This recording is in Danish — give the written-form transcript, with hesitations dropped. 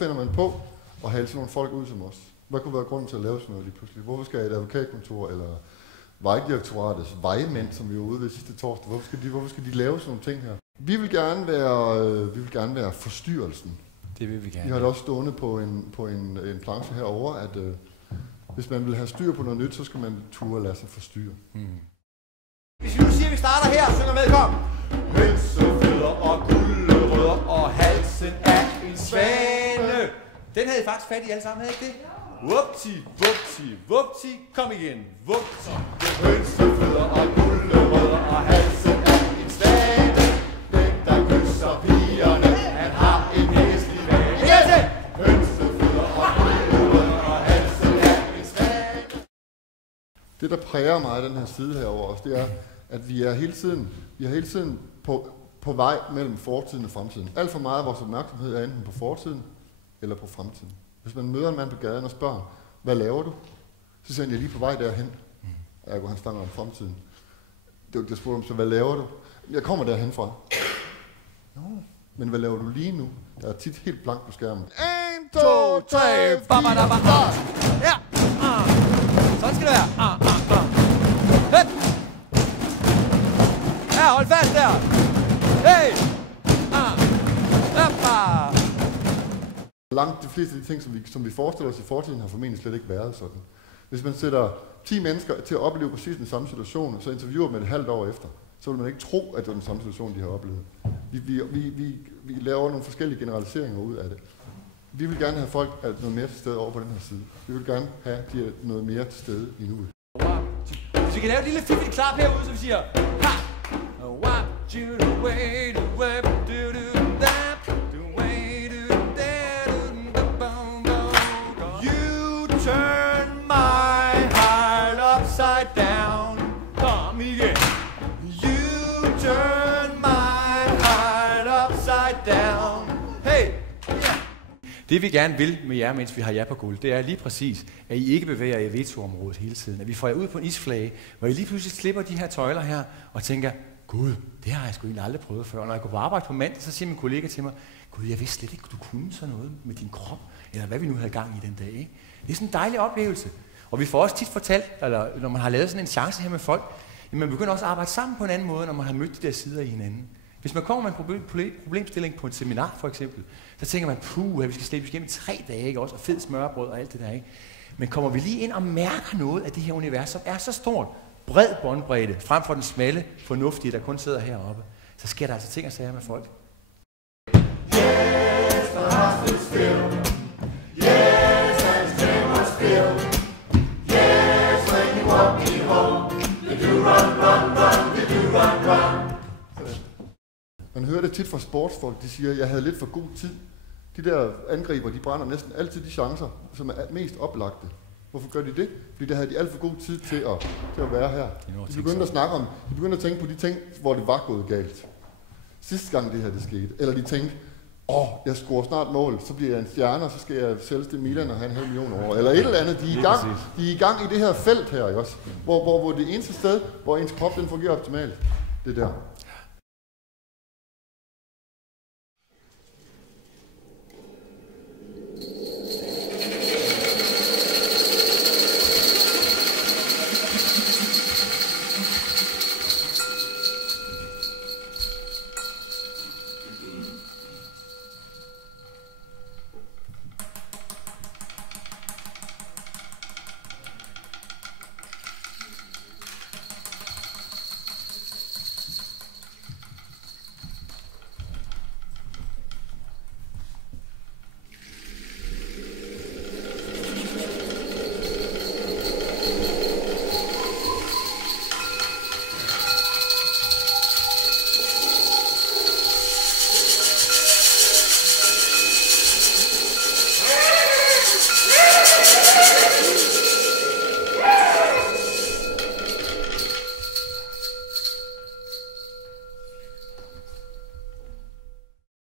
finder man på at have sådan nogle folk ud som os? Hvad kunne være grunden til at lave sådan noget lige pludselig? Hvorfor skal et advokatkontor eller Vejdirektoratets vejmænd, som vi var ude ved sidste torsdag, hvorfor skal de lave sådan nogle ting her? Vi vil gerne være forstyrrelsen. Det vil vi gerne. Vi har det også stående på en planche herovre, at hvis man vil have styr på noget nyt, så skal man turde lade sig forstyrre. Hvis vi nu siger, at vi starter her, synger med, kom! Hønsefødder og gulerødder og halsen af en svane. Den havde I faktisk fat i alle sammen, havde I ikke det? Vupti, vupti, vupti, kom igen. Vupti. Hønsefødder og gulerødder og halsen af en svane. Den, der kysser pigerne, han har en hæslig vane. Igen til! Hønsefødder og gulerødder og halsen af en svane. Det, der præger mig den her side herover også, det er, at vi er hele tiden på vej mellem fortiden og fremtiden. Alt for meget af vores opmærksomhed er enten på fortiden eller på fremtiden. Hvis man møder en mand på gaden og spørger, hvad laver du? Så siger han, jeg er lige på vej derhen. Ergo, han snakker om fremtiden. Jeg spurgte ham så, hvad laver du? Jeg kommer derhen fra. Nå, men hvad laver du lige nu? Der er tit helt blank på skærmen. 1, 2, 3, 4. Ja! Sådan skal det være. Ja, hold fast der. Hey! Langt de fleste af de ting, som vi forestiller os i fortiden, har formentlig slet ikke været sådan. Hvis man sætter 10 mennesker til at opleve præcis den samme situation, så interviewer man et halvt år efter, så vil man ikke tro, at det er den samme situation, de har oplevet. Vi laver nogle forskellige generaliseringer ud af det. Vi vil gerne have folk noget mere til stede over på den her side. Vi vil gerne have noget mere til stede i nuet. Hvis vi kan lave et lille fiffigt klap herude, så vi siger ha! You turn my heart upside down. Kom igen. You turn my heart upside down. Hey! Det vi gerne vil med jer, mens vi har jer på guld, det er lige præcis, at I ikke bevæger jer i veto-området hele tiden. At vi får jer ud på en isflage, hvor I lige pludselig slipper de her tøjler her og tænker, Gud, det har jeg sgu egentlig aldrig prøvet før. Når jeg går på arbejde på mandag, så siger min kollega til mig, Gud, jeg vidste slet ikke, du kunne sådan noget med din krop, eller hvad vi nu havde gang i den dag. Ikke? Det er sådan en dejlig oplevelse. Og vi får også tit fortalt, eller når man har lavet sådan en chance her med folk, at man begynder også at arbejde sammen på en anden måde, når man har mødt de der sider i hinanden. Hvis man kommer med en problemstilling på et seminar for eksempel, så tænker man, puh, vi skal slæbe igennem 3 dage, ikke? Også, og fed smørbrød og alt det der. Ikke? Men kommer vi lige ind og mærker noget af det her univers, som er så stort, bred båndbredde, frem for den smalle, fornuftige, der kun sidder heroppe, så sker der altså ting og sager med folk. Yes, the house is filled. Yes, and the was filled. Yes, when you walk me home, you do run, run, run, you do run, run. Man hører det tit fra sportsfolk, de siger, jeg havde lidt for god tid. De der angriber, de brænder næsten altid de chancer, som er mest oplagte. Hvorfor gør de det? Fordi der havde de alt for god tid til at være her. De begyndte at tænke på de ting, hvor det var gået galt. Sidste gang det her det skete. Eller de tænkte, jeg scorer snart mål, så bliver jeg en stjerne, og så skal jeg sælges til Milan og have 500 millioner over. Eller et eller andet. De er i gang i det her felt her, ikke også? Hvor det eneste sted, hvor ens krop den fungerer optimalt, det der.